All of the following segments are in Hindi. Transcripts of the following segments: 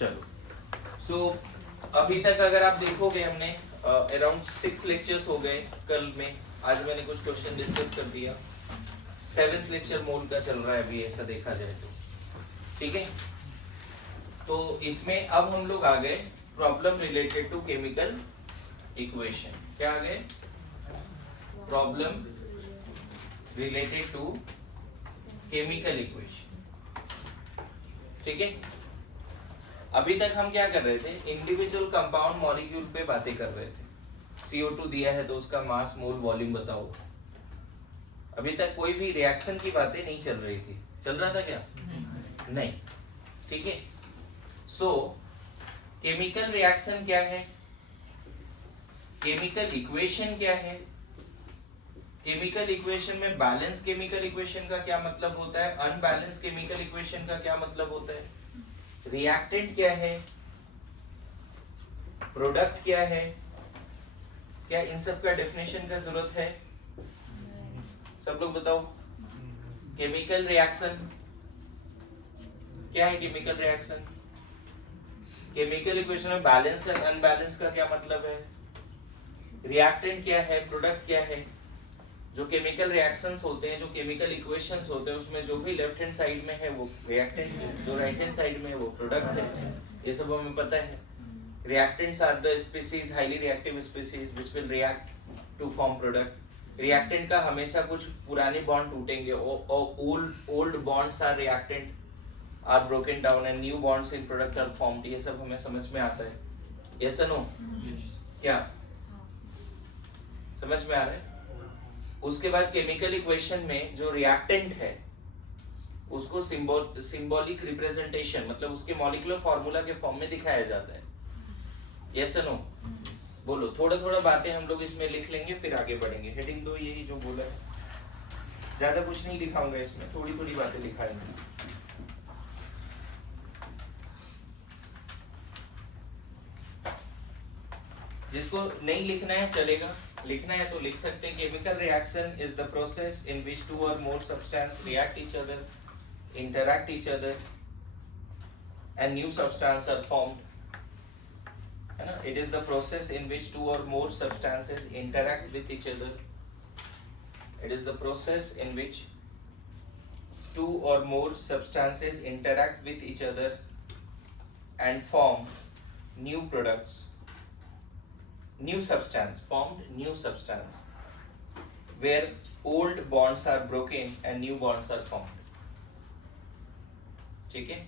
चलो सो अभी तक अगर आप देखोगे हमने अराउंड 6 लेक्चर्स हो गए कल में, आज मैंने कुछ क्वेश्चन डिस्कस कर दिया। 7th लेक्चर मोल का चल रहा है अभी, ऐसा देखा जाए तो, ठीक है। तो इसमें अब हम लोग आ गए problem related to chemical equation. क्या आ गए? Problem related to chemical equation, ठीक है। अभी तक हम क्या कर रहे थे? इंडिविजुअल कंपाउंड मॉलिक्यूल पे बातें कर रहे थे। CO2 दिया है तो उसका मास, मोल, वॉल्यूम बताओ। अभी तक कोई भी रिएक्शन की बातें नहीं चल रही थी। चल रहा था क्या? नहीं, ठीक है। सो केमिकल रिएक्शन क्या है, केमिकल इक्वेशन क्या है, केमिकल इक्वेशन में बैलेंस केमिकल इक्वेशन का क्या मतलब होता है, अनबैलेंस केमिकल इक्वेशन का क्या मतलब होता है, रिएक्टेंट क्या है, प्रोडक्ट क्या है, क्या इन सब का डेफिनेशन का जरूरत है? सब लोग बताओ। केमिकल रिएक्शन क्या है? केमिकल रिएक्शन, केमिकल इक्वेशन में बैलेंस और अनबैलेंस का क्या मतलब है, रिएक्टेंट क्या है, प्रोडक्ट क्या है। जो केमिकल रिएक्शंस होते हैं, जो केमिकल इक्वेशंस होते हैं, उसमें जो भी लेफ्ट हैंड साइड में है वो रिएक्टेंट है, जो राइट हैंड साइड में है वो प्रोडक्ट है। ये सब हमें पता है। Reactants are the species, highly reactive species which will react to form product. Reactant का हमेशा कुछ पुराने बॉन्ड टूटेंगे, old bonds are reactant are broken down and new bonds in product are formed. ये सब हमें समझ में आता है। यस और नो? क्या समझ में आ रहा है? उसके बाद केमिकल इक्वेशन में जो रिएक्टेंट है उसको सिंबॉलिक रिप्रेजेंटेशन, मतलब उसके मॉलिक्यूलर फार्मूला के फॉर्म में दिखाया जाता है। यस और नो? बोलो। थोड़ा थोड़ा बातें हम लोग इसमें लिख लेंगे, फिर आगे बढ़ेंगे। हेडिंग तो यही जो बोला है, ज्यादा कुछ नहीं लिखाऊंगा इसमें, थोड़ी थोड़ी बातें लिखाएंगे। जिसको नहीं लिखना है चलेगा, लिखना है तो लिख सकते हैं। Chemical reaction is the process in which two or more substance react each other, interact each other and new substance are formed, है ना। It is the process in which two or more substances interact with each other, it is the process in which two or more substances interact with each other and form new products, new substance formed, new substance where old bonds are broken and new bonds are formed, ठीक है।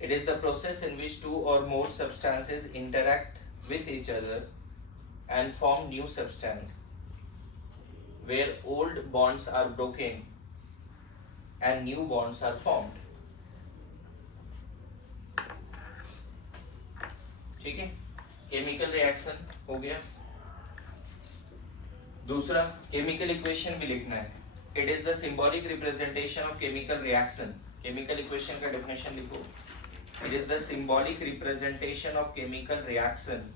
It is the process in which two or more substances interact with each other and form new substance where old bonds are broken and new bonds are formed, ठीक है। केमिकल रिएक्शन हो गया। दूसरा, केमिकल इक्वेशन भी लिखना है। It is the symbolic representation of chemical reaction. Chemical equation का डेफिनेशन लिखो। It is the symbolic representation of chemical reaction,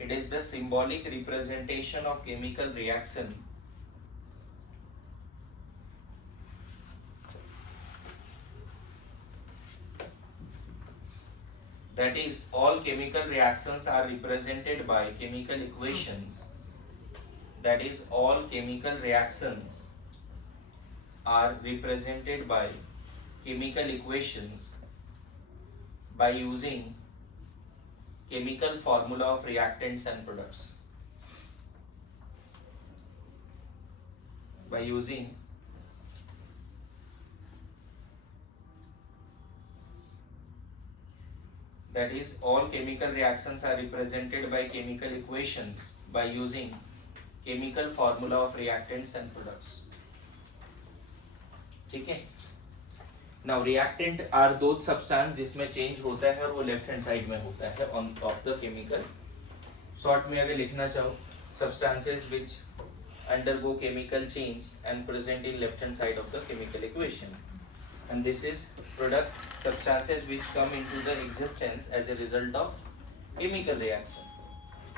it is the symbolic representation of chemical reaction that is all chemical reactions are represented by chemical equations, that is all chemical reactions are represented by chemical equations by using chemical formula of reactants and products, by using that is all chemical reactions are represented by chemical equations by using chemical formula of reactants and products, ठीक है। Now reactant are those substance जिसमें change होता है और वो लेफ्ट हैंड साइड में होता है on of the chemical। Short में अगर लिखना चाहो, substances which undergo chemical change and present in left hand side of the chemical equation, and this is product, substances which come into the existence as a result of chemical reaction।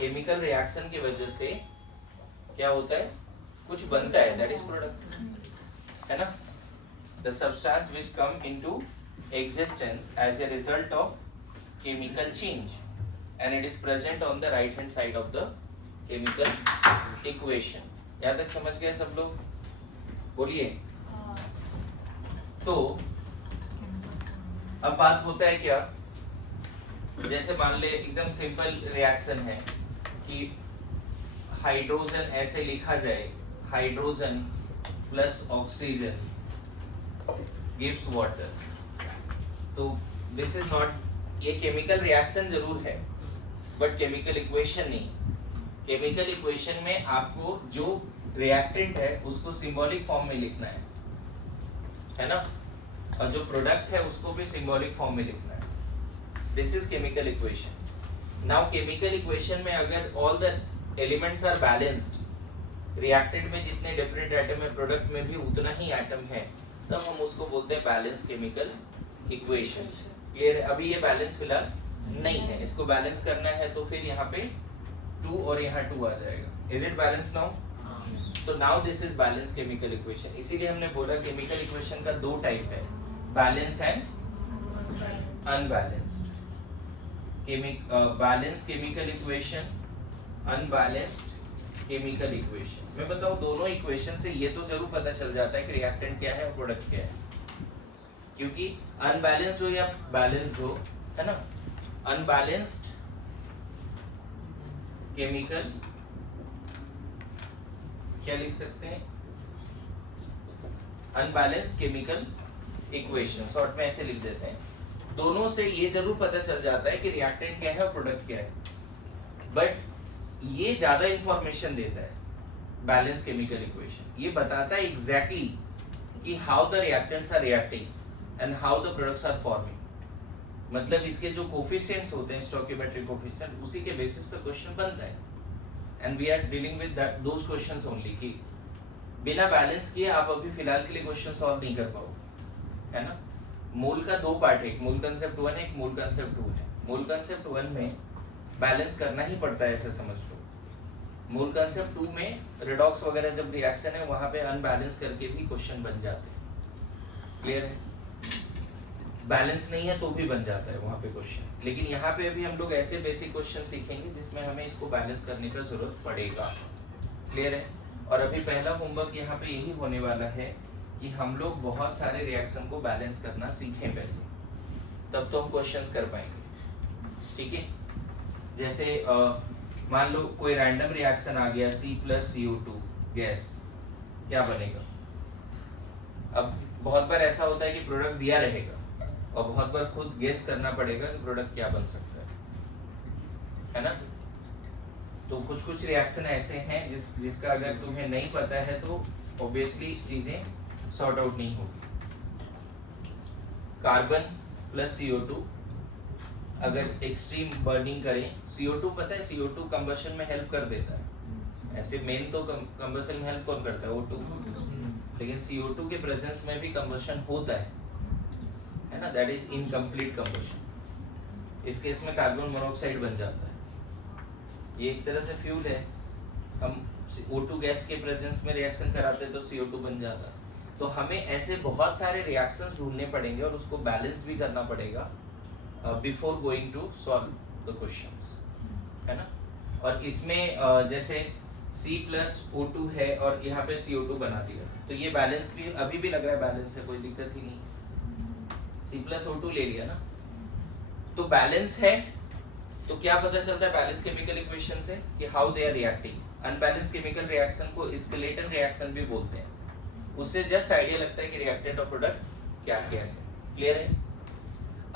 chemical reaction की वजह से क्या होता है, कुछ बनता है, that is product, है ना। the substance which come into existence as a result of chemical change and it is present on the right hand side of the chemical equation. यहाँ तक समझ गए सब लोग? बोलिए। तो अब बात होता है क्या, जैसे मान ले एकदम सिंपल रिएक्शन है कि हाइड्रोजन ऐसे लिखा जाए, hydrogen plus oxygen gives water. तो दिस इज नॉट, ये केमिकल रिएक्शन जरूर है बट केमिकल इक्वेशन नहीं। केमिकल इक्वेशन में आपको जो रिएक्टेंट है उसको सिंबॉलिक फॉर्म में लिखना है ना, और जो प्रोडक्ट है उसको भी सिंबॉलिक फॉर्म में लिखना है। This is chemical equation. Now chemical equation में अगर all the elements are balanced, reactant में जितने डिफरेंट एटम है प्रोडक्ट में भी उतना ही एटम है, तब हम उसको बोलते हैं बैलेंस केमिकल इक्वेशन। क्लियर है? अभी ये बैलेंस फिलहाल नहीं है, इसको बैलेंस करना है तो फिर यहाँ पे 2 और यहाँ 2 आ जाएगा। Is it balance now? So now this is balance chemical equation. इसीलिए हमने बोला केमिकल इक्वेशन का 2 टाइप है, balance and unbalanced. Balance chemical equation, unbalanced chemical equation. मैं बताऊं दोनों इक्वेशन से ये तो जरूर पता चल जाता है कि रिएक्टेंट क्या है और प्रोडक्ट क्या है, क्योंकि अनबैलेंस्ड हो या बैलेंस्ड हो, है ना, अनबैलेंस्ड केमिकल क्या लिख सकते हैं, अनबैलेंस्ड केमिकल इक्वेशन, शॉर्ट में ऐसे लिख देते हैं। दोनों से ये जरूर पता चल जाता है कि रिएक्टेंट क्या है और प्रोडक्ट क्या है, बट ये ज्यादा इंफॉर्मेशन देता है। बैलेंस केमिकल इक्वेशन ये बताता है एग्जैक्टली कि how the reactants are reacting and how the products are forming. मतलब इसके जो कोफिशिएंट्स होते हैं, स्टोइकियोमेट्रिक कोफिशिएंट, उसी के बेसिस पे क्वेश्चन बनता है। And we are dealing with those questions only कि बिना बैलेंस किए आप अभी फिलहाल के लिए क्वेश्चन सॉल्व नहीं कर पाओ, है ना। मूल का 2 पार्ट है, एक मूल कंसेप्ट 1 है, एक मूल कंसेप्ट 2 है। मूल कंसेप्ट 1 में बैलेंस करना ही पड़ता है, ऐसे समझ लो। मूल कंसेप्ट 2 में रिडॉक्स वगैरह जब रिएक्शन है वहां पे अनबैलेंस करके भी क्वेश्चन बन जाते हैं। क्लियर है? बैलेंस नहीं है तो भी बन जाता है वहां पे क्वेश्चन, लेकिन यहाँ पे अभी हम लोग ऐसे बेसिक क्वेश्चन सीखेंगे जिसमें हमें इसको बैलेंस करने का जरूरत पड़ेगा। क्लियर है? और अभी पहला होमवर्क यहाँ पे यही होने वाला है कि हम लोग बहुत सारे रिएक्शन को बैलेंस करना सीखें पहले, तब तो हम क्वेश्चंस कर पाएंगे। ठीक है? जैसे मान लो कोई रैंडम रिएक्शन आ गया C+CO2 गैस, क्या बनेगा? अब बहुत बार ऐसा होता है कि प्रोडक्ट दिया रहेगा और बहुत बार खुद गेस करना पड़ेगा कि प्रोडक्ट क्या बन सकता है ना। तो कुछ रिएक्शन ऐसे हैं जिसका अगर तुम्हें नहीं पता है तो ऑब्वियसली चीजें सॉर्ट आउट नहीं होगी। कार्बन प्लस CO2 अगर एक्सट्रीम बर्निंग करें, CO2 पता है CO2 कंबशन में हेल्प कर देता है, ऐसे मेन तो कंबशन में हेल्प कौन करता है? O2, लेकिन CO2 के प्रेजेंस में भी कंबशन होता है ना, दैट इज इनकम्प्लीट कंबशन। इस केस में कार्बन मोनोऑक्साइड बन जाता है, ये एक तरह से फ्यूल है। हम O2 गैस के प्रेजेंस में रिएक्शन कराते तो CO2 बन जाता। तो हमें ऐसे बहुत सारे रिएक्शंस ढूंढने पड़ेंगे और उसको बैलेंस भी करना पड़ेगा before going to solve the questions, है ना। और इसमें जैसे C+O2 है और यहाँ पे CO2 बना दिया, तो ये बैलेंस भी अभी भी लग रहा है बैलेंस है, कोई दिक्कत ही नहीं। C+O2 ले लिया ना, तो बैलेंस है। तो क्या पता चलता है बैलेंस केमिकल इक्वेशन से कि how they are reacting. Unbalance chemical reaction को स्केलेटन रिएक्शन भी बोलते हैं। उससे जस्ट आइडिया लगता है कि रिएक्टेंट और प्रोडक्ट क्या क्या है। क्लियर है?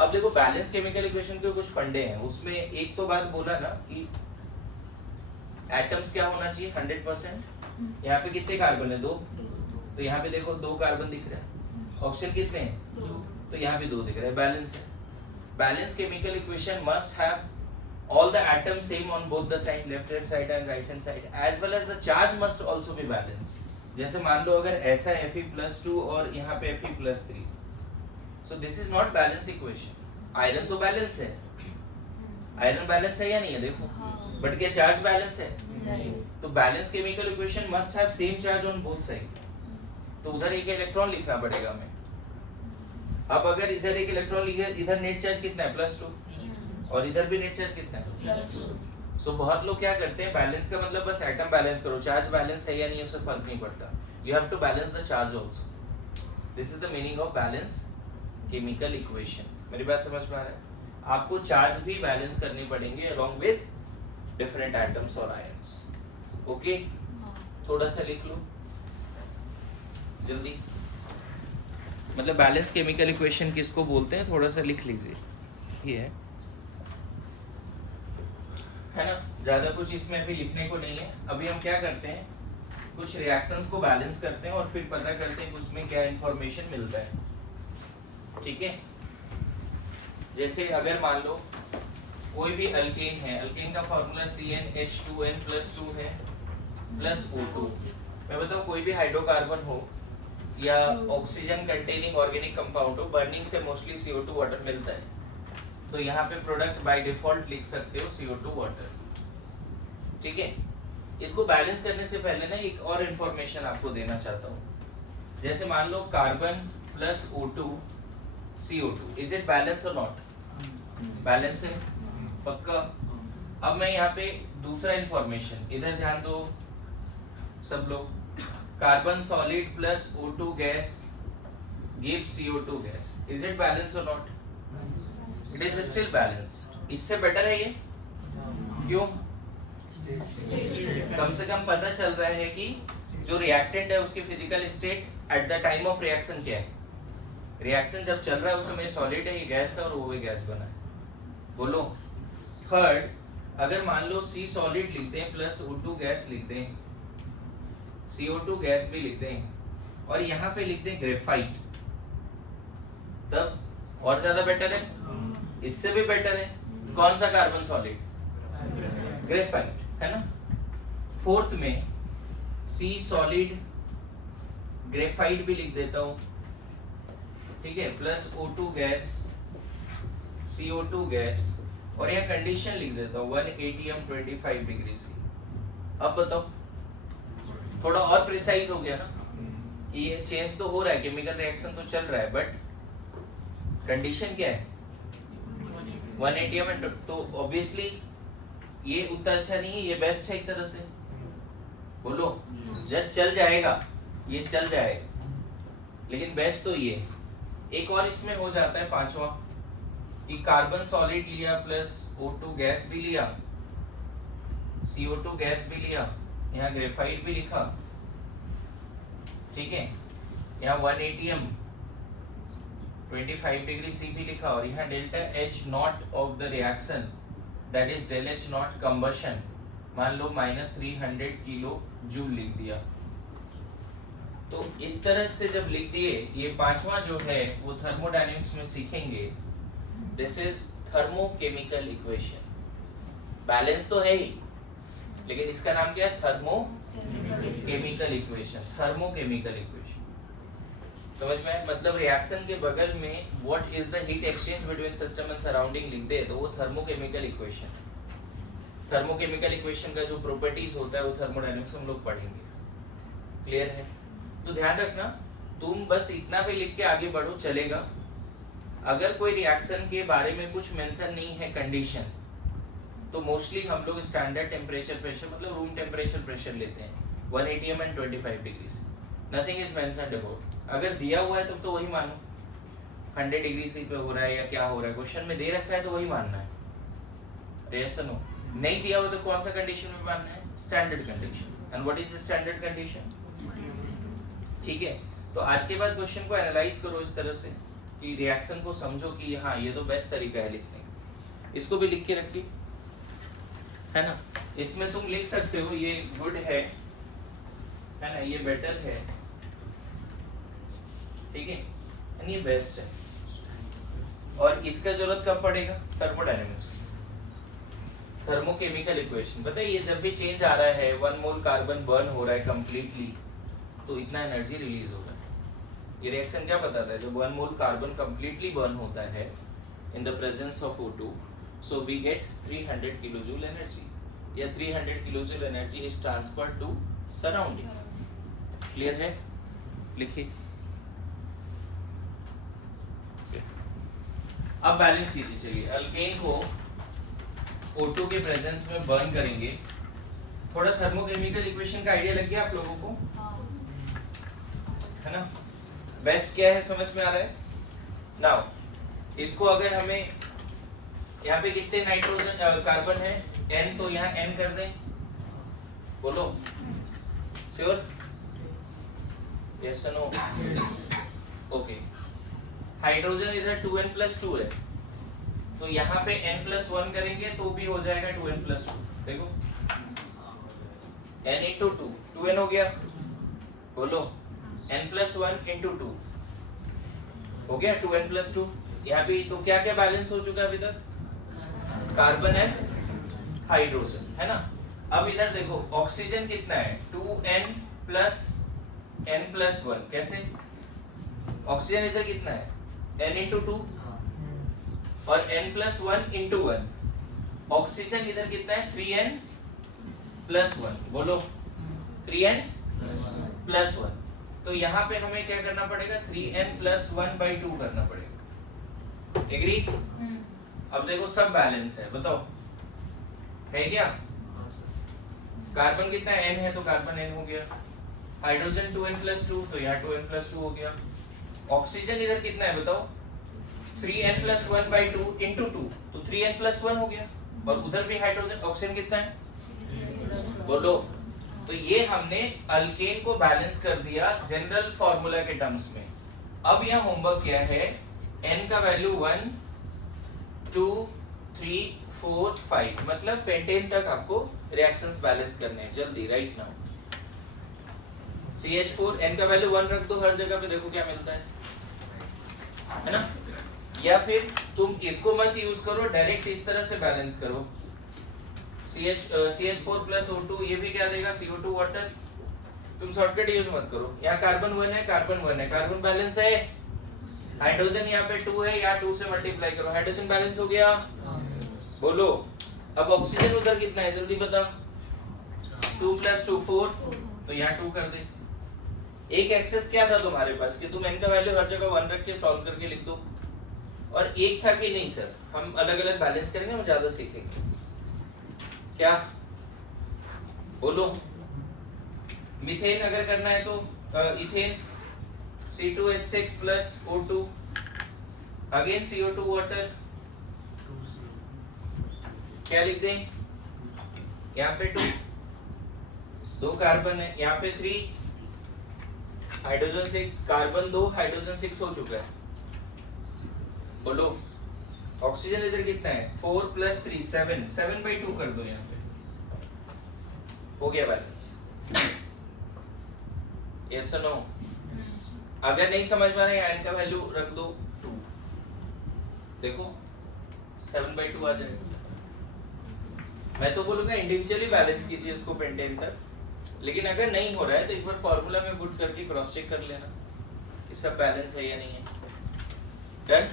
अब देखो बैलेंस केमिकल इक्वेशन के कुछ फंडे हैं। उसमें एक तो बात बोला ना कि एटम्स क्या होना चाहिए 100%। यहाँ पे कितने कार्बन है? 2। तो यहाँ पे देखो 2 कार्बन दिख रहे हैं। ऑक्सीजन कितने हैं? 2। तो यहाँ भी 2 दिख रहे हैं, बैलेंस है। Balance chemical equation must have all the atoms same on both the side, left hand side and right hand side, as well as the charge must also be balanced. जैसे मान लो अगर ऐसा Fe+2 और यहाँ पे Fe+3, so this is not balance equation. Iron तो बैलेंस है, आयरन बैलेंस है या नहीं है? देखो, बट क्या चार्ज बैलेंस है? नहीं। तो balance chemical equation must have same charge on both side. तो उधर एक इलेक्ट्रॉन लिखना पड़ेगा हमें, अब अगर इधर एक इलेक्ट्रॉन लिया, इधर नेट चार्ज कितना है +2 और इधर भी नेट चार्ज कितना है +2। सो बहुत लोग क्या करते हैं, बैलेंस का मतलब बस एटम बैलेंस करो, चार्ज बैलेंस है या नहीं उससे फर्क नहीं पड़ता, you have to balance the charge also. This is the meaning of balance chemical equation. मेरी बात समझ में आ रहा है? आपको चार्ज भी बैलेंस करनी पड़ेंगे अलोंग विद डिफरेंट एटम्स और आयंस। ओके, थोड़ा सा लिख लो जल्दी, मतलब बैलेंस केमिकल इक्वेशन किसको बोलते हैं, थोड़ा सा लिख लीजिए। ये है ना, ज्यादा कुछ इसमें अभी लिखने को नहीं है। अभी हम क्या करते हैं, कुछ रिएक्शंस को बैलेंस करते हैं और फिर पता करते हैं कि उसमें क्या इंफॉर्मेशन मिलता है। ठीक है, जैसे अगर मान लो कोई भी अल्केन है, अल्केन का फॉर्मूला CnH2n+2 है प्लस O2। मैं बताऊं कोई भी हाइड्रोकार्बन हो या ऑक्सीजन कंटेनिंग ऑर्गेनिक कंपाउंड हो, बर्निंग से मोस्टली CO2 वाटर मिलता है, तो यहाँ पे प्रोडक्ट बाय डिफॉल्ट लिख सकते हो CO2 वाटर। ठीक है, इसको बैलेंस करने से पहले ना एक और इंफॉर्मेशन आपको देना चाहता हूँ। जैसे मान low carbon plus O2 CO2, is it balance or not? Balance है पक्का। अब मैं यहाँ पे दूसरा इंफॉर्मेशन, इधर ध्यान दो सब लोग, carbon solid plus O2 gas gives CO2 gas, is it balance or not? It is still balance. इससे बेटर है ये, क्यों? कम से कम पता चल रहा है कि जो रिएक्टेंट है उसकी physical state at the time of reaction क्या है। रिएक्शन जब चल रहा है उस समय सॉलिड है, ये गैस है और वो भी गैस बना है। बोलो। थर्ड, अगर मान लो C सॉलिड लिखते हैं प्लस O2 गैस लिखते हैं, CO2 गैस भी लिखते हैं और यहाँ पे लिखते हैं ग्रेफाइट, तब और ज्यादा बेटर है, इससे भी बेटर है। कौन सा कार्बन सॉलिड? ग्रेफाइट, है ना। फोर्थ में C सॉलिड ग्रेफाइट भी लिख देता हूँ, ठीक है, plus O2 gas CO2 gas, और यह कंडीशन लिख देता हूँ 1 atm 25 डिग्री C। अब बताओ, थोड़ा और प्रिसाइज हो गया ना, कि ये चेंज तो हो रहा है, केमिकल रिएक्शन तो चल रहा है, बट कंडीशन क्या है 1 atm। तो ऑब्वियसली ये उतना अच्छा नहीं है, ये बेस्ट है एक तरह से। बोलो, जस्ट चल जाएगा, ये चल जाएगा, लेकिन बेस्ट तो ये। एक और इसमें हो जाता है पांचवा, कि कार्बन सॉलिड लिया प्लस O2 गैस भी लिया, CO2 गैस भी लिया, यहाँ ग्रेफाइट भी लिखा, ठीक है, यहाँ 1 atm 25 डिग्री C भी लिखा, और यहाँ delta H not of the reaction that is del H not combustion, मान लो -300 किलो जूल लिख दिया। तो इस तरह से जब लिख दिए, ये पांचवा जो है वो थर्मोडायनेमिक्स में सीखेंगे। This is thermochemical equation. Balance तो है ही, लेकिन इसका नाम क्या है? Thermochemical equation. थर्मोकेमिकल इक्वेशन समझ में? मतलब रिएक्शन के बगल में what is the heat exchange between system and surrounding लिख दे तो वो थर्मोकेमिकल इक्वेशन। थर्मोकेमिकल इक्वेशन का जो प्रॉपर्टीज होता है वो थर्मोडायनेमिक्स हम लोग पढ़ेंगे। क्लियर है? तो ध्यान रखना, तुम बस इतना भी लिख के आगे बढ़ो, चलेगा। अगर कोई रिएक्शन के बारे में कुछ मेंशन नहीं है कंडीशन, तो मोस्टली हम लोग स्टैंडर्ड टेम्परेचर प्रेशर, मतलब रूम टेम्परेचर प्रेशर लेते हैं 1 atm एंड 25 डिग्री से। Nothing is mentioned about. अगर दिया हुआ है तब तो वही मानो, 100 डिग्री सी पे हो रहा है या क्या हो रहा है, क्वेश्चन में दे रखा है तो वही मानना है। रिएक्शन हो, नहीं दिया हुआ तो कौन सा कंडीशन में मानना है? Standard condition. And what is the standard condition? ठीक है, तो आज के बाद क्वेश्चन को एनालाइज करो इस तरह से कि रिएक्शन को समझो कि हाँ ये तो बेस्ट तरीका है लिखने का। इसको भी लिख के रखिए, है ना। इसमें तुम लिख सकते हो ये गुड है ना, ये बेटर है, ठीक है, एंड ये बेस्ट है। और इसका जरूरत कब पड़ेगा? Thermodynamics, thermochemical equation. बताइए, जब भी चेंज आ रहा है, 1 मोल कार्बन बर्न हो रहा है कंप्लीटली, तो इतना एनर्जी रिलीज होगा। ये रिएक्शन क्या बताता है? जब 1 मोल कार्बन कंप्लीटली बर्न होता है in the presence of O2, so we get 300 kilojoule energy, या 300 kilojoule energy is transferred to surrounding. Clear है? लिखिए। अब बैलेंस कीजिए। चलिए अल्केन को O2 के प्रेजेंस में बर्न करेंगे। थोड़ा थर्मोकेमिकल इक्वेशन का आइडिया लग गया आप लोगों को, है ना? बेस्ट क्या है समझ में आ रहा है? नाउ इसको अगर हमें यहाँ पे कितने नाइट्रोजन कार्बन है n, तो यहाँ n कर दें, बोलो sure? Yes no? Okay. Hydrogen इधर 2n+2 है, तो यहाँ पे n+1 करेंगे तो भी हो जाएगा 2n+2। देखो n × 2 2n हो गया, बोलो n+1 × 2 हो गया 2n+2। यहाँ पे तो क्या क्या बैलेंस हो चुका है अभी तक? कार्बन एंड हाइड्रोजन, है ना? अब इधर देखो ऑक्सीजन कितना है? 2n + n+1। कैसे? ऑक्सीजन इधर कितना है? n × 2 और n+1 × 1। ऑक्सीजन इधर कितना है? 3n+1। बोलो 3n+1। तो यहाँ पे हमें क्या करना पड़ेगा? 3n+1/2 करना पड़ेगा। एग्री? अब देखो सब बैलेंस है, बताओ है क्या? कार्बन कितना n है तो कार्बन n हो गया। हाइड्रोजन 2n+2 तो यहाँ 2n+2 हो गया। ऑक्सीजन इधर कितना है बताओ? 3n+1/2 × 2 तो 3n+1 हो गया। और उधर भी हाइड्रोजन ऑक्सीजन कितना है? बोलो। तो ये हमने अल्केन को बैलेंस कर दिया जनरल फॉर्मूला के टर्म्स में। अब यहाँ होमवर्क क्या है? n का वैल्यू 1 2 3 4 5 मतलब पेंटेन तक आपको रिएक्शंस बैलेंस करने हैं। जल्दी राइट नाउ। CH4 n का वैल्यू 1 रख दो हर जगह पे, देखो क्या मिलता है ना? या फिर तुम इसको मत यूज करो, डायरेक्ट इस तरह से बैलेंस करो। CH4 + O2 ये भी क्या देगा? CO2 water. तुम शॉर्टकट यूज मत करो। यहाँ कार्बन 1 है, कार्बन 1 है, कार्बन बैलेंस है। हाइड्रोजन यहाँ पे 2 है, यहाँ 2 से मल्टीप्लाई करो, हाइड्रोजन बैलेंस हो गया। बोलो। अब ऑक्सीजन उधर कितना है जल्दी बता? 2 + 2 4, तो यहाँ 2 कर दे। एक एक्सेस क्या था तुम्हारे पास कि तुम n का वैल्यू हर जगह 1 रख के सॉल्व करके लिख दो, और एक था कि नहीं सर हम अलग अलग बैलेंस करेंगे, हम ज्यादा सीखेंगे। क्या बोलो? मीथेन अगर करना है तो ethane C2H6 + O2 again CO2 water, क्या लिख दें? यहाँ पे 2 कार्बन है, यहाँ पे 3 हाइड्रोजन 6, कार्बन 2 हाइड्रोजन 6 हो चुका है। बोलो। ऑक्सीजन इधर कितना है? 4 + 3 7 7/2 कर दो, यहाँ पे हो गया बैलेंस। Yes no? अगर नहीं समझ में आ रहा है n का वैल्यू रख दो 2, देखो 7/2 आ जाएगा। मैं तो बोलूंगा इंडिविजुअली बैलेंस कीजिए इसको पेंटेन तक, लेकिन अगर नहीं हो रहा है तो एक बार फॉर्मूला में पुट करके क्रॉस चेक कर लेना कि सब बैलेंस है या नहीं है। डन?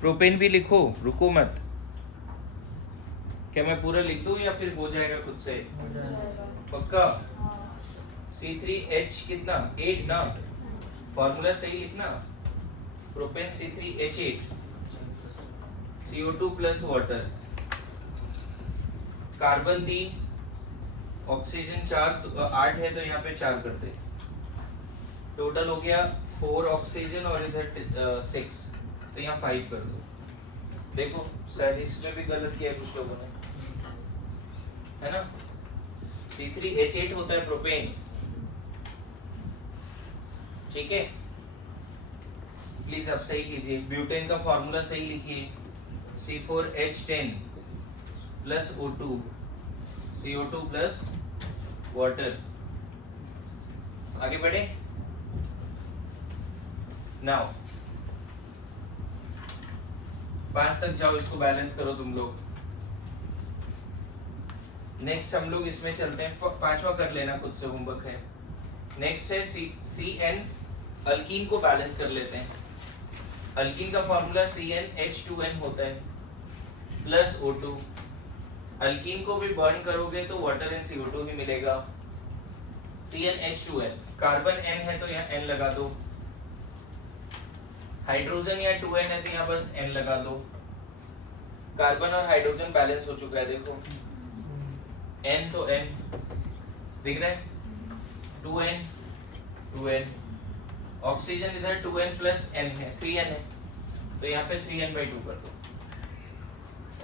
प्रोपेन भी लिखो, रुको मत। क्या मैं पूरा लिख दूं या फिर हो जाएगा खुद से? पक्का? C3H कितना? 8 ना? फॉर्मूला सही लिखना। Propane C3H8 CO2 + water, carbon 3 oxygen 4 8 है तो यहाँ पे 4 कर दे। टोटल हो गया 4 ऑक्सीजन और इधर 6, तो यहाँ 5 कर दो। देखो शायद इसमें भी गलत किया है कुछ लोगों ने, है ना? C3H8 होता है प्रोपेन, ठीक है? प्लीज अब सही कीजिए, ब्यूटेन का फॉर्मूला सही लिखिए। C4H10 plus O2 CO2 plus water. आगे बढ़े। नाउ 5 तक जाओ, इसको बैलेंस करो तुम लोग। नेक्स्ट हम लोग इसमें चलते हैं, 5वां कर लेना खुद से, होमवर्क है। नेक्स्ट है CN, अल्कीन को बैलेंस कर लेते हैं। अल्कीन का फॉर्मूला CnH2n होता है प्लस O2। अल्कीन को भी बर्न करोगे तो वाटर एंड CO2 ही मिलेगा। CnH2n, कार्बन N है तो यहाँ N लगा दो, हाइड्रोजन या 2n है तो यहाँ बस N लगा दो। कार्बन और हाइड्रोजन बैलेंस हो चुका है, देखो N तो N दिख रहा है, 2n 2n, ऑक्सीजन इधर 2n प्लस n है, 3n है तो यहाँ पे 3n/2 कर दो।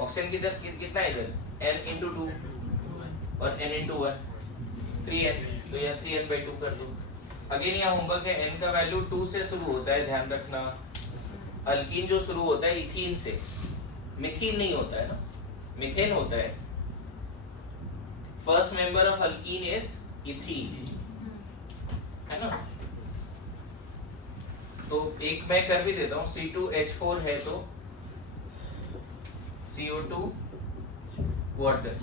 ऑक्सीजन किधर कितना है इधर, n into 2 और n into 1, 3n, तो यहाँ 3n/2 कर दो। अगेन यहाँ होमवर्क है, n का वैल्यू 2 से शुरू होता है, ध्यान रखना। अल्कीन जो शुरू होता है इथीन से, मिथीन नहीं होता है ना, मिथेन होता है। First member of alkene is ethene, है ना। तो एक मैं कर भी देता हूँ, C2H4 है तो CO2 वाटर।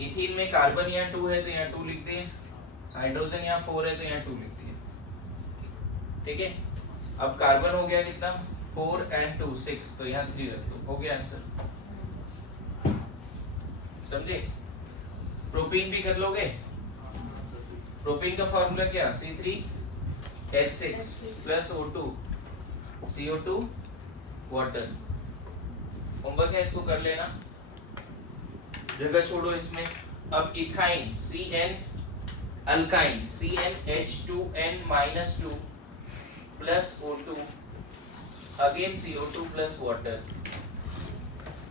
इथीन में कार्बन यहाँ 2 है तो यहाँ 2 लिख दिए, हाइड्रोजन यहाँ 4 है तो यहाँ 2 लिख दिए, ठीक है। अब कार्बन हो गया कितना, 4 and 2 6, तो यहाँ 3 रख दो, हो गया आंसर, समझे। प्रोपीन भी कर लोगे। प्रोपीन का फॉर्मूला क्या, C3H6 plus O2 CO2 water. Homework है, इसको कर लेना, जगह छोड़ो इसमें। अब ethyne CN, alkyne CnH2n-2 plus O2 again CO2 plus water.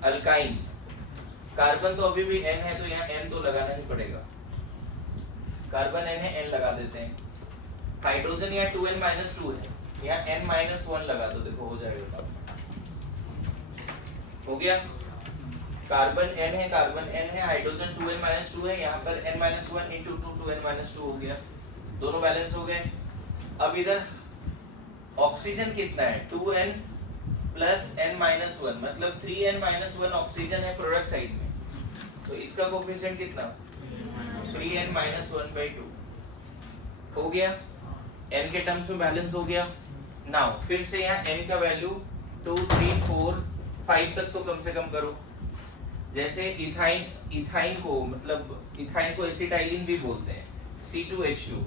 Alkyne, carbon तो अभी भी N है तो यहाँ N तो लगाना ही पड़ेगा, कार्बन N है, N लगा देते हैं। हाइड्रोजन यहाँ 2n-2 है, यहाँ n-1 लगा दो, देखो हो जाएगा, हो गया। कार्बन N है, कार्बन N है, हाइड्रोजन 2n-2 है, यहाँ पर n-1 into 2 2n-2 हो गया, दोनों बैलेंस हो गए। अब इधर ऑक्सीजन कितना है, 2n प्लस n-1, मतलब 3n-1 ऑक्सीजन है प्रोडक्ट साइड में, तो इसका कोफिशिएंट कितना, 3n-1/2 हो गया। n के टर्म्स में बैलेंस हो गया। नाउ फिर से यहाँ n का वैल्यू 2 3 4 5 तक तो कम से कम करो। जैसे इथाइन को, मतलब इथाइन को एसिटाइलिन भी बोलते हैं, C2H2,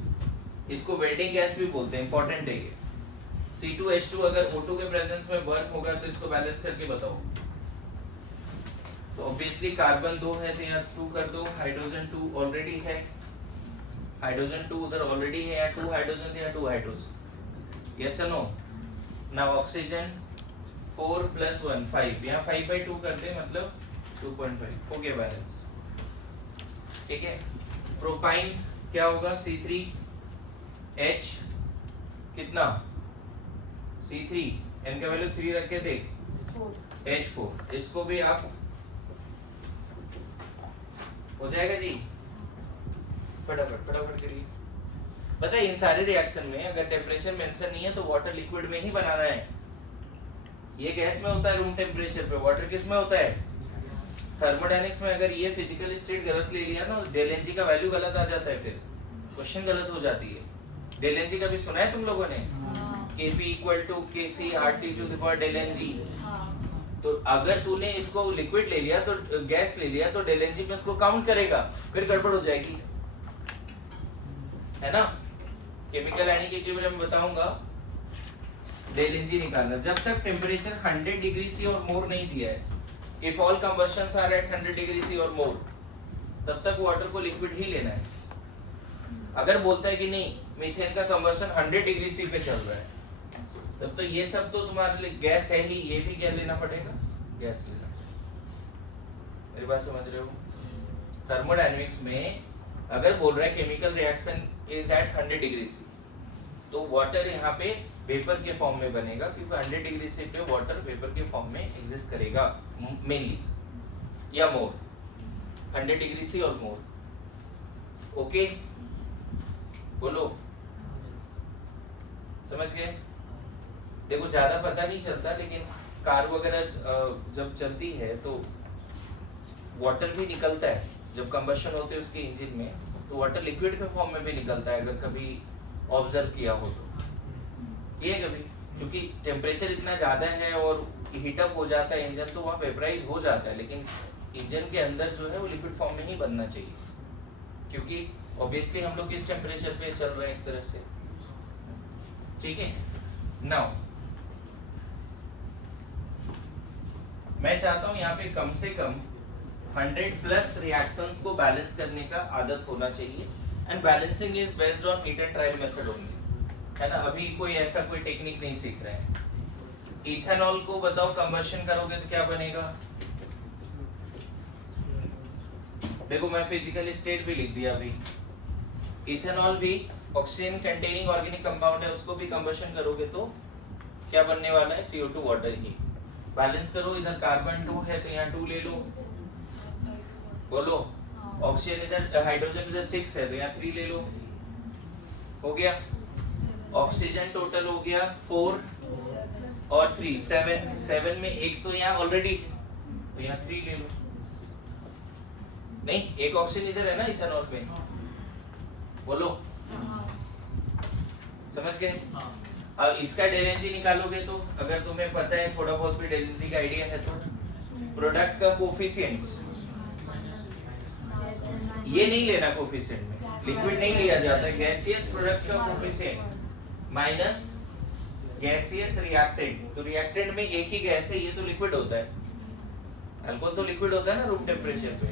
इसको वेल्डिंग गैस भी बोलते हैं, इंपॉर्टेंट है ये। C2H2 अगर O2 के प्रेजेंस में बर्न होगा तो इसको बैलेंस करके बताओ। तो ऑब्वियसली कार्बन 2 है तो यहाँ 2 कर दो, हाइड्रोजन 2 ऑलरेडी है, हाइड्रोजन 2 उधर ऑलरेडी है, यहाँ 2 हाइड्रोजन या 2 हाइड्रोजन, यस और नो। नाउ ऑक्सीजन 4 प्लस 1 5, यहाँ 5/2 कर दे, मतलब 2.5, हो गया बैलेंस, ठीक है। प्रोपाइन क्या होगा, C3H कितना, C3, n का वैल्यू 3 रख के देख, H4, इसको भी आप, हो जाएगा जी, फटाफट करिए। पता है इन सारे रिएक्शन में अगर टेम्परेचर मेंशन नहीं है तो वाटर लिक्विड में ही बनाना है। ये गैस में होता है रूम टेम्परेचर पे, वाटर किस में होता है, थर्मोडायनेमिक्स में। अगर ये फिजिकल स्टेट गलत ले लिया ना, डेल एनजी का वैल्यू गलत आ जाता है, फिर क्वेश्चन गलत हो जाती है। डेल एनजी का भी सुना है तुम लोगों ने, Kp = Kc RT⁴ del NG. तो अगर तूने इसको लिक्विड ले लिया तो गैस ले लिया तो डेल एनजी में इसको काउंट करेगा, फिर गड़बड़ हो जाएगी, है ना। केमिकल एनालिटिक इक्विलिब्रियम बताऊंगा, डेल एनजी निकालना। जब तक टेम्परेचर 100 डिग्री सी और मोर नहीं दिया है, if all combustions are at 100 degree C or more, तब तक वाटर को लिक्विड ही लेना है। अगर बोलता है कि नहीं मीथेन का कंबशन 100 डिग्री सी पे चल रहा है, तब तो ये सब तो तुम्हारे लिए गैस है ही, ये भी क्या लेना पड़ेगा, गैस लेना। मेरी बात समझ रहे हो। थर्मोडायनेमिक्स में अगर बोल रहा है chemical reaction is at 100 degree C, तो वाटर यहाँ पे वेपर के फॉर्म में बनेगा, क्योंकि 100 डिग्री से पे वाटर वेपर के फॉर्म में एग्जिस्ट करेगा मेनली, या मोर, 100 डिग्री से और मोर। ओके, बोलो, समझ गए? देखो ज्यादा पता नहीं चलता, लेकिन कार वगैरह जब चलती है तो वाटर भी निकलता है, जब कंबशन होते है उसके इंजन में, तो वाटर लिक्विड के फॉर्म में भी निकलता है, अगर कभी ऑब्जर्व किया हो तो। ये कभी, क्योंकि टेम्परेचर इतना ज्यादा है और हीटअप हो जाता है इंजन, तो वहाँ वेपराइज हो जाता है, लेकिन इंजन के अंदर जो है वो लिक्विड फॉर्म में ही बनना चाहिए, क्योंकि ऑब्वियसली हम लोग किस टेम्परेचर पे चल रहे हैं एक तरह से। ठीक है, नाउ मैं चाहता हूं यहाँ पे कम से कम 100 प्लस रिएक्शंस को बैलेंस करने का आदत होना चाहिए, and balancing is based on heat and trial method only, है ना। अभी कोई ऐसा कोई टेक्निक नहीं सीख रहे हैं। इथेनॉल को बताओ कंबशन करोगे तो क्या बनेगा? देखो मैं फिजिकल स्टेट भी लिख दिया अभी। इथेनॉल भी ऑक्सीजन कंटेनिंग ऑर्गेनिक कंपाउंड है, उसको भी कंबशन करोगे तो क्या बनने वाला है? CO2 वाटर ही। बैलेंस करो, इधर कार्बन 2 है तो यहाँ 2 ले लो, बोलो। ऑक्सीजन इधर, हाइड्रोजन इधर 6 है तो यहाँ 3 ले लो, हो गया। ऑक्सीजन टोटल हो गया 4 और 3 7 में एक तो यहाँ ऑलरेडी तो यहाँ 3 ले लो। नहीं, एक ऑक्सीजन इधर है ना इथेनॉल पे, बोलो, समझ गए? अब इसका डेलेंजी निकालोगे तो, अगर तुम्हें पता है थोड़ा बहुत भी डेलेंजी का आइडिया है, तो प्रोडक्ट का कोफिशिएंट्स ये नहीं लेना, कोफिशिएंट में लिक्विड नहीं लिया जाता, गैसियस प्रोडक्ट का कोफिशिएंट माइनस गैसियस रिएक्टेंट। तो रिएक्टेंट में एक ही गैस है, ये तो लिक्विड होता है, अल्कोहल तो लिक्विड होता है ना रूम टेम्परेचर पे,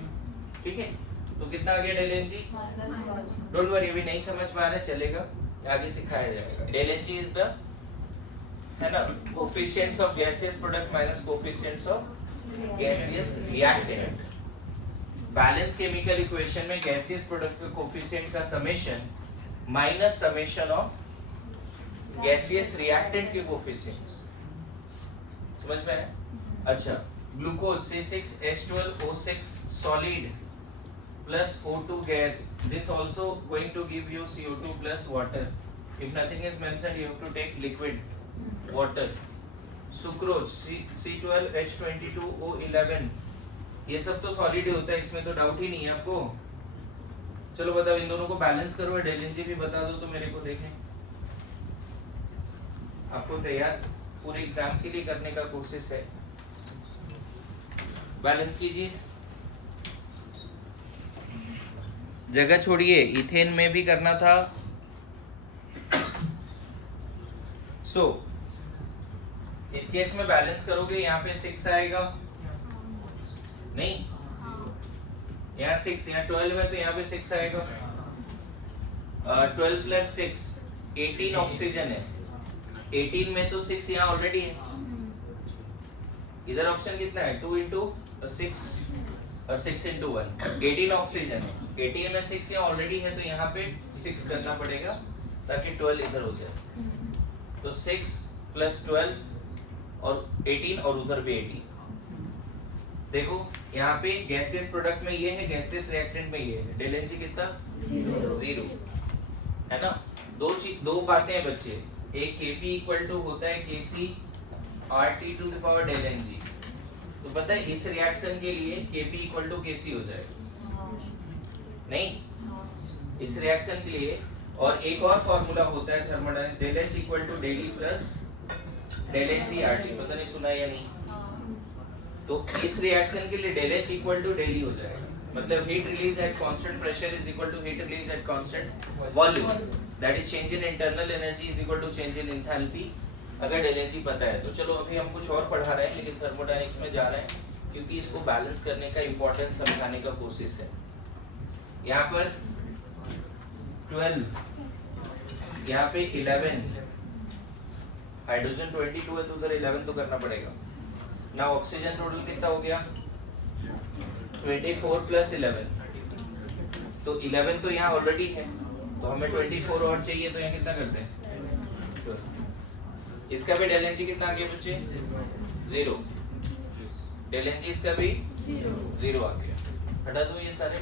ठीक है। तो कितना आ गया डेलेंजी? डोंट वरी, अभी नहीं समझ में आ रहा, चलेगा, आगे सिखाया जाएगा। डेलेंजी इज द, है ना, coefficients of gaseous product minus coefficients of gaseous reactant. Balance chemical equation में गैसियस प्रोडक्ट का कोफिशिएंट का summation minus summation of gaseous reactant के कोफिशिएंट्स, समझ में है? अच्छा, glucose C6H12O6 solid plus O2 gas, this also going to give you CO2 plus water. If nothing is mentioned, you have to take liquid water. Sucrose C12H22O11, ये सब तो सॉलिड ही होता है, इसमें तो डाउट ही नहीं है आपको। चलो बताओ, इन दोनों को बैलेंस करो, डेलेंजी भी बता दो तो मेरे को देखें। आपको तैयार पूरे एग्जाम के लिए करने का कोशिश है, बैलेंस कीजिए। जगह छोड़िए, इथेन में भी करना था। सो इस केस में बैलेंस करोगे, यहाँ पे 6 आएगा, नहीं यहाँ 6, यहाँ 12 है तो यहाँ पे 6 आएगा। 12 प्लस 6 18 ऑक्सीजन है, 18 में तो 6 यहाँ ऑलरेडी है। इधर ऑप्शन कितना है? 2 into 6 और 6 into 1, 18 ऑक्सीजन है। 18 में 6 यहाँ ऑलरेडी है तो यहाँ पे 6 करना पड़ेगा ताकि 12 इधर हो जाए। तो 6 प्लस 12 और 18 और उधर भी 18। देखो यहाँ पे गैसियस प्रोडक्ट में ये है, गैसियस रिएक्टेंट में ये है। डेलेंजी कितना? 0, है ना। दो बातें हैं बच्चे, एक Kp इक्वल टू होता है Kc RT to the power delta n g. तो पता है इस रिएक्शन के लिए Kp इक्वल टू Kc हो जाएगा, नहीं इस रिएक्शन के लिए। और एक और फॉर्मूला होता है thermodynamics, del H equal to del E plus del Ng RT, पता नहीं सुना या नहीं। तो इस रिएक्शन के लिए del H equal to del E हो जाएगा, मतलब heat release at constant pressure is equal to heat release at constant volume, that is change in internal energy is equal to change in enthalpy, अगर डेल H पता है तो। चलो अभी हम कुछ और पढ़ा रहे हैं, लेकिन थर्मोडायनामिक्स में जा रहे हैं क्योंकि इसको बैलेंस करने का इंपॉर्टेंस समझाने का कोशिश है। यहाँ पर 12, यहाँ पे 11, हाइड्रोजन 22 है तो उधर 11 तो करना पड़ेगा ना। ऑक्सीजन टोटल कितना हो गया? 24 प्लस 11, तो 11 तो यहाँ ऑलरेडी है, तो हमें 24 और चाहिए, तो यहाँ कितना करते हैं? इसका भी डेल एनजी कितना आ गया बच्चे? 0। डेल एनजी इसका भी 0 आ गया। हटा दो ये सारे।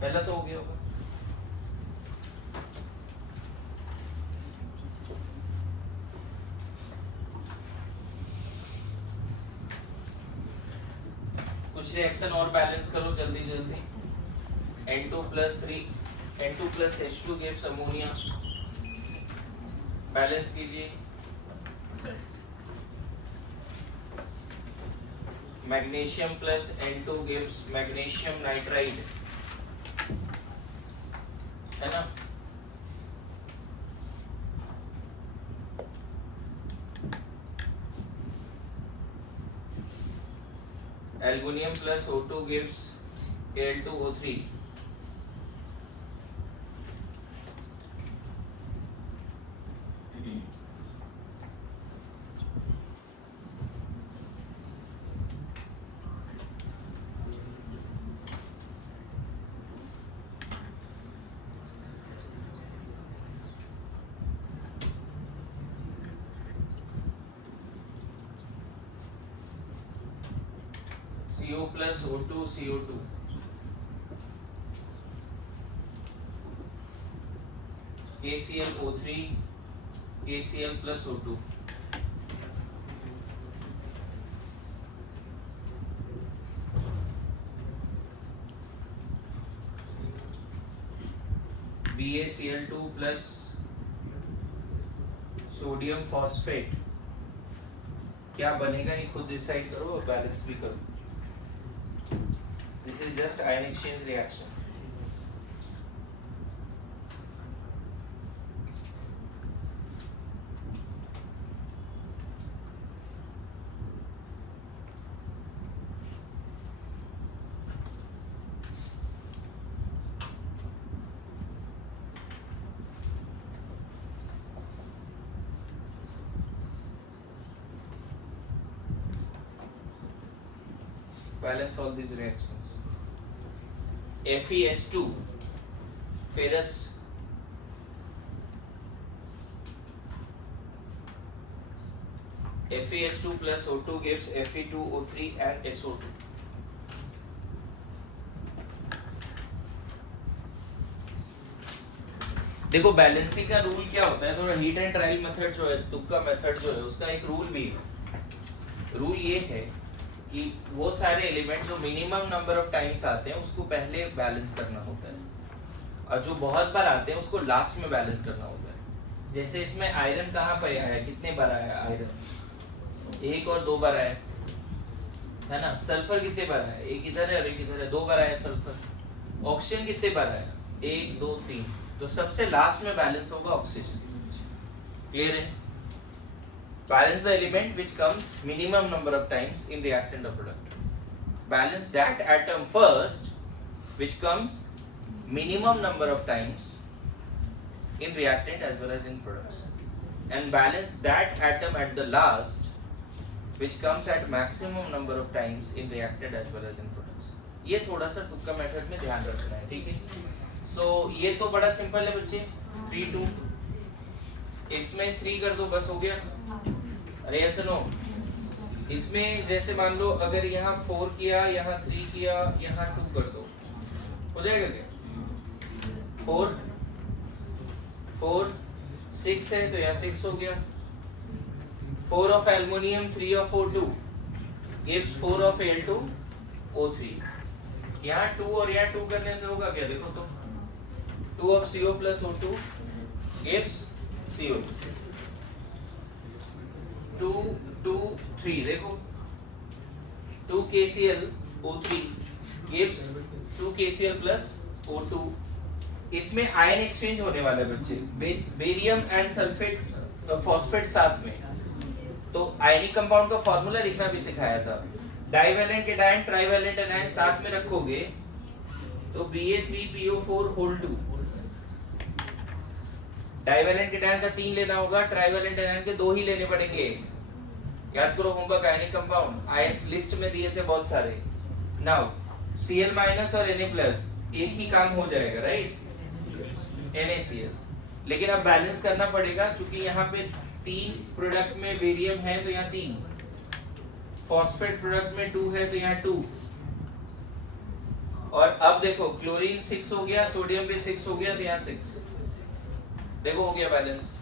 पहला तो हो गया होगा। कुछ रिएक्शन और बैलेंस करो जल्दी जल्दी। N2+3 N2+H2 gives ammonia. Balance कीजिए। Magnesium plus N2 gives magnesium nitride, है ना? Aluminium plus O2 gives Al2O3। CO plus O2 CO2। KClO3 KCl plus O2। BaCl2 plus sodium phosphate. क्या बनेगा ये खुद डिसाइड करो और बैलेंस भी करो। This is just ion exchange reaction. Balance all these reactions. FeS2 ferrous FeS2 plus O2 gives Fe2O3 and SO2। देखो बैलेंसिंग का रूल क्या होता है, थोड़ा हीट एंड ट्रायल मेथड जो है, तुक्का मेथड जो है, उसका एक रूल भी है। रूल ये है कि वो सारे एलिमेंट जो मिनिमम नंबर ऑफ टाइम्स आते हैं उसको पहले बैलेंस करना होता है, और जो बहुत बार आते हैं उसको लास्ट में बैलेंस करना होता है। जैसे इसमें आयरन कहाँ पे आया, कितने बार आया आयरन? 1 और 2 बार आया, है ना? सल्फर कितने बार आया? एक इधर है और एक इधर है, 2 बार आया सल्फर। ऑक्सीजन कितने बार आया? 1 2 3। तो सबसे लास्ट में बैलेंस होगा ऑक्सीजन। क्लियर है? Balance the element which comes minimum number of times in reactant or product. Balance that atom first which comes minimum number of times in reactant as well as in products, and balance that atom at the last which comes at maximum number of times in reactant as well as in products. ये थोड़ा सा तुक्का मेथड में ध्यान रखना है, ठीक है? So ये तो बड़ा सिंपल है बच्चे, 3 2। इसमें 3 कर दो, बस हो गया। अरे ऐसा नो, इसमें जैसे मान लो अगर यहाँ 4 किया, यहाँ 3 किया, यहाँ 2 कर दो, हो जाएगा क्या? 4 6 है तो यहाँ 6 हो गया। 4 of aluminium 3 of O2 gives 4 of Al2O3। यहाँ 2 और यहाँ 2 करने से होगा क्या? देखो तो 2 of CO plus O2 gives CO। 2 2 3 देखो, 2 KClO3 gives 2 KCl plus O2। इसमें आयन एक्सचेंज होने वाला है बच्चे, बेरियम एंड सल्फेट्स फॉस्फेट साथ में। तो आयनिक कंपाउंड का फॉर्मूला लिखना भी सिखाया था। डाइवैलेंट एनायन ट्राइवैलेंट एनायन साथ में रखोगे तो Ba3PO4 होल 2 डाइवेलेंट एनायन का 3 लेना होगा, ट्राइवेलेंट एनायन के 2 ही लेने पड़ेंगे। याद करो homework, ionic compound ions list में दिए थे बहुत सारे। नाउ Cl- और Na+ एक ही काम हो जाएगा, राइट, NaCl। लेकिन अब बैलेंस करना पड़ेगा क्योंकि यहाँ पे 3 प्रोडक्ट में बेरियम है तो यहाँ 3, फॉस्फेट प्रोडक्ट में 2 है तो यहाँ 2। और अब देखो क्लोरीन 6 हो गया, सोडियम भी 6 हो गया तो यहाँ 6। देखो हो गया बैलेंस।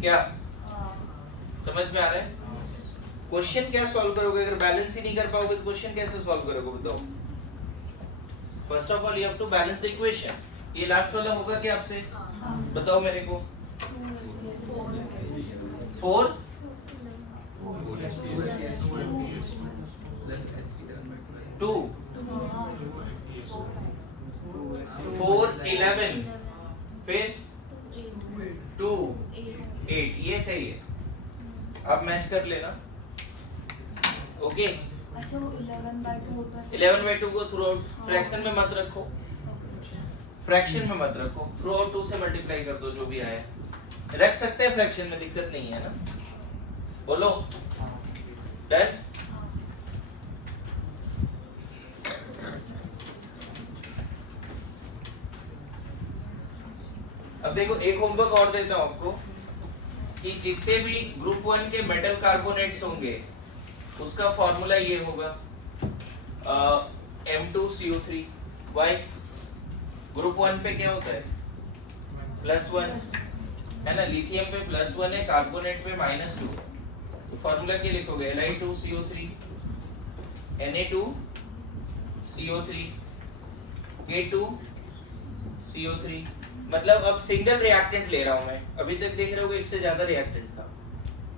क्या समझ में आ रहा है? क्वेश्चन क्या सॉल्व करोगे अगर बैलेंस ही नहीं कर पाओगे तो क्वेश्चन कैसे सॉल्व करोगे बताओ? First of all you have to balance the equation. ये लास्ट वाला होगा क्या आपसे? बताओ मेरे को। 4 2 4 11 फिर 2 8, ये सही है। आप मैच कर लेना। ओके, अच्छा वो 11/2 होता है। 11/2 को थ्रू आउट फ्रैक्शन में मत रखो, फ्रैक्शन में मत रखो, थ्रू आउट 2 से मल्टीप्लाई कर दो, जो भी आया रख सकते हैं फ्रैक्शन में, दिक्कत नहीं है ना। बोलो डन। अब देखो एक होमवर्क और देता हूं आपको कि जितने भी ग्रुप 1 के मेटल कार्बोनेट्स होंगे उसका फॉर्मूला ये होगा M2CO3। वाई? ग्रुप 1 पे क्या होता है? +1 है ना, लिथियम पे +1 है, कार्बोनेट पे -2। तो फॉर्मूला क्या लिखोगे? Li2CO3 Na2CO3 K2CO3। मतलब अब सिंगल रिएक्टेंट ले रहा हूं मैं। अभी तक देख रहे हो एक से ज्यादा रिएक्टेंट था।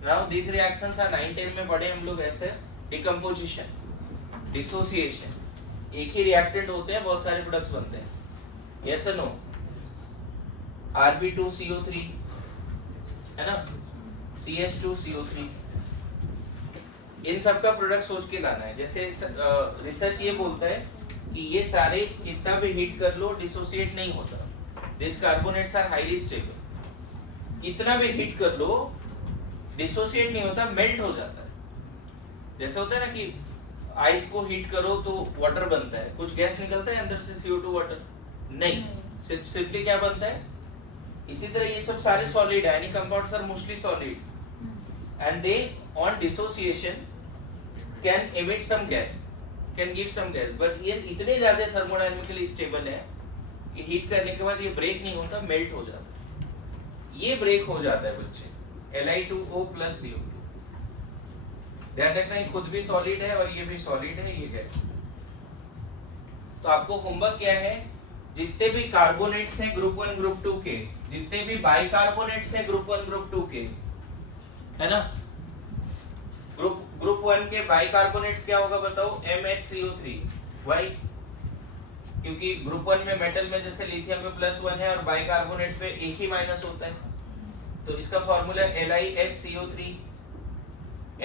नाउ दिस रिएक्शंस आर 9-10 में पढ़े हम लोग ऐसे, डिकम्पोजिशन, डिसोसिएशन। एक ही रिएक्टेंट होते हैं, बहुत सारे प्रोडक्ट्स बनते हैं। यस और नो? Rb2CO3 है ना, CH2CO3, इन सब का प्रोडक्ट सोच के लाना है। जैसे रिसर्च ये बोलता है कि ये सारे कितना भी हीट कर लो डिसोसिएट नहीं होता। This carbonates are highly stable. कितना भी हीट कर लो डिसोसिएट नहीं होता, मेल्ट हो जाता है। जैसे होता है ना कि आइस को हीट करो तो वाटर बनता है, कुछ गैस निकलता है अंदर से, CO2 वाटर नहीं, सिंपली क्या बनता है। इसी तरह ये सब सारे सॉलिड है, यानी compounds are mostly solid and they on dissociation can emit some gas, can give some gas, but ये इतने ज्यादा थर्मोडायनामिकली स्टेबल है कि हीट करने के बाद ये ब्रेक नहीं होता, मेल्ट हो जाता है। ये ब्रेक हो जाता है बच्चे, Li2O + CO2। ध्यान रखना ये खुद भी सॉलिड है और ये भी सॉलिड है, ये गैस। तो आपको होमवर्क क्या है? जितने भी कार्बोनेट्स हैं ग्रुप 1 ग्रुप 2 के, जितने भी बाइकार्बोनेट्स हैं ग्रुप 1 ग्रुप 2 के, है ना, ग्रुप 1 के बाइकार्बोनेट्स क्या होगा बताओ? MHCO3। वाई? क्योंकि ग्रुप 1 में मेटल में जैसे लिथियम पे +1 है और बाइकार्बोनेट पे एक ही माइनस होता है, तो इसका फॉर्मूला LiHCO3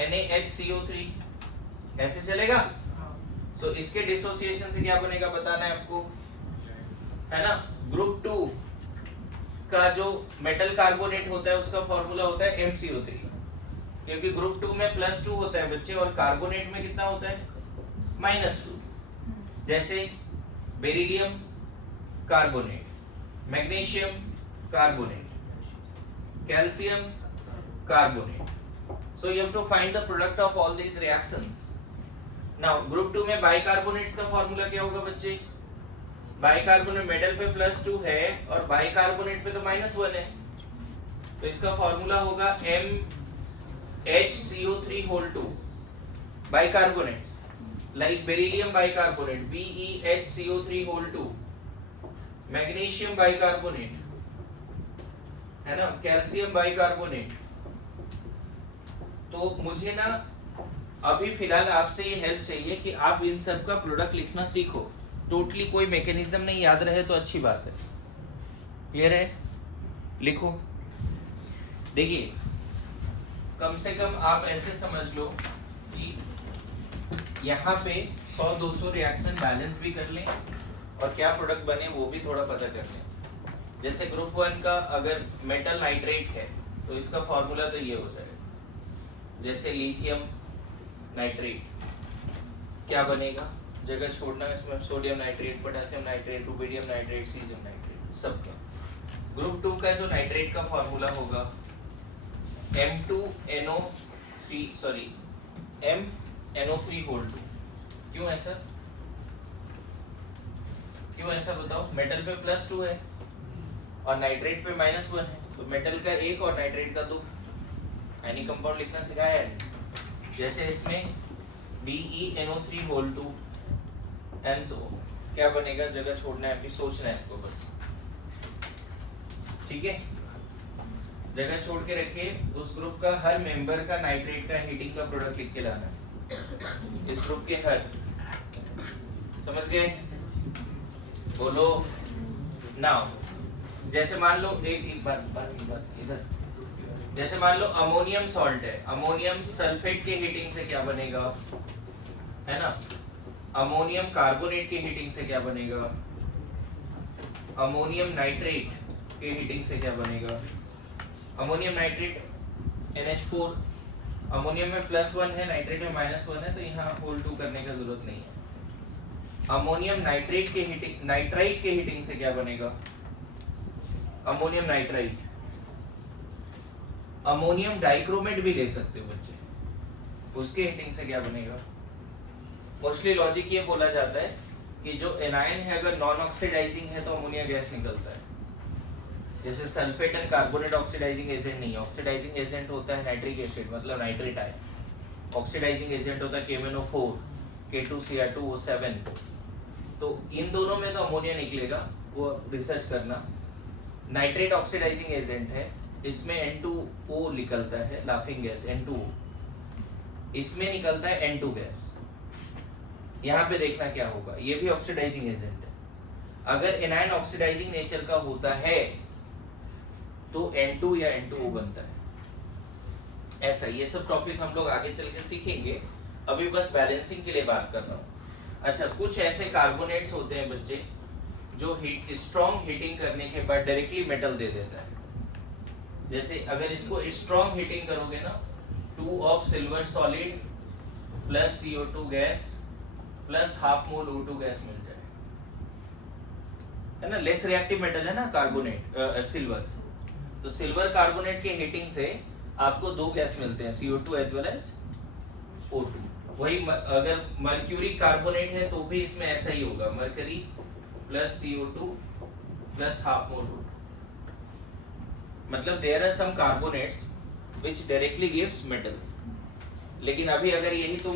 NaHCO3। ऐसे चलेगा? सो इसके डिसोसिएशन से क्या बनेगा बताना है आपको, है ना। ग्रुप 2 का जो मेटल कार्बोनेट होता है उसका फॉर्मूला होता है MCO3, क्योंकि ग्रुप 2 में +2 होता है बच्चे और कार्बोनेट में कितना होता है? -2। जैसे beryllium carbonate, magnesium carbonate, calcium carbonate. So you have to find the product of all these reactions. Now group 2 में बाइकार्बोनेट्स का फॉर्मूला क्या होगा बच्चे? बाइकार्बोनेट मेटल पे +2 है और बाइकार्बोनेट पे तो -1 है, तो इसका फॉर्मूला होगा MHCO3(2). Bicarbonates like beryllium bicarbonate BeHCO3(2), magnesium bicarbonate, है ना, कैल्शियम बाइकार्बोनेट। तो मुझे ना अभी फिलहाल आपसे ये हेल्प चाहिए कि आप इन सब का प्रोडक्ट लिखना सीखो। टोटली कोई मैकेनिज्म नहीं याद रहे तो अच्छी बात है। क्लियर है? लिखो। देखिए कम से कम आप ऐसे समझ लो कि यहाँ पे 100-200 रिएक्शन बैलेंस भी कर लें और क्या प्रोडक्ट बने वो भी थोड़ा पता कर लें। जैसे ग्रुप 1 का अगर मेटल नाइट्रेट है तो इसका फॉर्मूला तो ये हो जाएगा, जैसे लिथियम नाइट्रेट क्या बनेगा, जगह छोड़ना इसमें sodium nitrate, potassium nitrate, rubidium nitrate, caesium nitrate सबका। ग्रुप 2 का जो नाइट्रेट का फॉर्मूला होगा MnO3 क्यों ऐसा, क्यों ऐसा बताओ? मेटल पे +2 है और नाइट्रेट पे -1 है, तो मेटल का 1 और नाइट्रेट का 2। आयनिक कंपाउंड लिखना सिखाया है। जैसे इसमें BeNO3 एंड सो क्या बनेगा, जगह छोड़ना है, अभी सोचना है आपको बस, ठीक है? जगह छोड़ के रखिए। उस ग्रुप का हर मेंबर का नाइट्रेट का हीटिंग का प्रोडक्ट लिख के लाना है। इस ग्रुप के हर, समझ गए? बोलो नाउ। जैसे मान लो एक बात इधर, जैसे मान लो अमोनियम सॉल्ट है, अमोनियम सल्फेट के हीटिंग से क्या बनेगा, है ना? अमोनियम कार्बोनेट की हीटिंग से क्या बनेगा, अमोनियम नाइट्रेट के हीटिंग से क्या बनेगा, अमोनियम नाइट्रेट NH4, अमोनियम में +1 है, नाइट्रेट में -1 है, तो यहाँ (2) करने का जरूरत नहीं है। अमोनियम नाइट्रेट के हीटिंग, नाइट्राइट के हीटिंग से क्या बनेगा, अमोनियम नाइट्राइट। अमोनियम डाइक्रोमेट भी ले सकते हो बच्चे, उसके हीटिंग से क्या बनेगा। मोस्टली लॉजिक ये बोला जाता है कि जो एनायन है अगर नॉन ऑक्सीडाइजिंग है तो अमोनिया गैस निकलता है। जैसे sulphate and carbonate oxidising agent नहीं है, ऑक्सीडाइजिंग एजेंट होता है नाइट्रिक एसिड, मतलब नाइट्रेट आयन। ऑक्सीडाइजिंग एजेंट होता है KMnO4, K2Cr2O7। तो इन दोनों में तो अमोनिया निकलेगा, वो रिसर्च करना। नाइट्रेट ऑक्सीडाइजिंग एजेंट है, इसमें N2O निकलता है, लाफिंग गैस N2O, इसमें निकलता है N2 गैस। यहाँ पे देखना क्या होगा, ये भी ऑक्सीडाइजिंग एजेंट है। अगर एनायन ऑक्सीडाइजिंग नेचर का होता है तो N2 या N2O बनता है। ऐसा ये सब टॉपिक हम लोग आगे चल के सीखेंगे, अभी बस बैलेंसिंग के लिए बात कर रहा हूँ। अच्छा, कुछ ऐसे कार्बोनेट्स होते हैं बच्चे जो स्ट्रॉन्ग हीटिंग करने के बाद डायरेक्टली मेटल दे देता है। जैसे अगर इसको स्ट्रॉन्ग हीटिंग करोगे ना, 2 of silver solid plus CO2 gas plus ½ mole O2 gas मिल जाए, है ना? लेस रिएक्टिव मेटल है ना कार्बोनेट, सिल्वर। तो सिल्वर कार्बोनेट के हीटिंग से आपको 2 गैस मिलते हैं, CO2 as well as O2। वही अगर मर्क्यूरी कार्बोनेट है तो भी इसमें ऐसा ही होगा, mercury plus CO2 plus ½ mole O2। मतलब there are some carbonates which directly gives metal. लेकिन अभी अगर यही तुम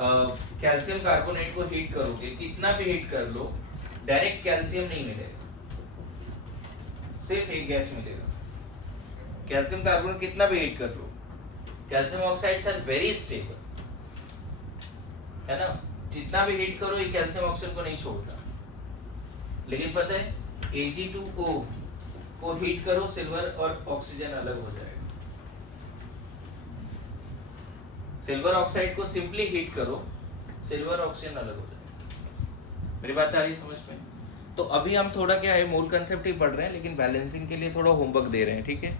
कैल्शियम कार्बोनेट को हीट करोगे, कितना भी हीट कर लो, डायरेक्ट कैल्शियम नहीं मिलेगा, सिर्फ एक गैस मिलेगा। कैल्शियम कार्बोनेट कितना भी हीट कर लो, calcium oxides are very stable, है ना? जितना भी हीट करो ये कैल्शियम ऑक्साइड को नहीं छोड़ता। लेकिन पता है Ag2O को हीट करो, सिल्वर और ऑक्सीजन अलग हो जाएगा। सिल्वर ऑक्साइड को सिंपली हीट करो, सिल्वर ऑक्सीजन अलग हो जाएगा। मेरी बात आ रही समझ में? तो अभी हम थोड़ा क्या है, मोल कंसेप्ट ही पढ़ रहे हैं, लेकिन बैलेंसिंग के लिए थोड़ा होमवर्क दे रहे हैं, ठीक है?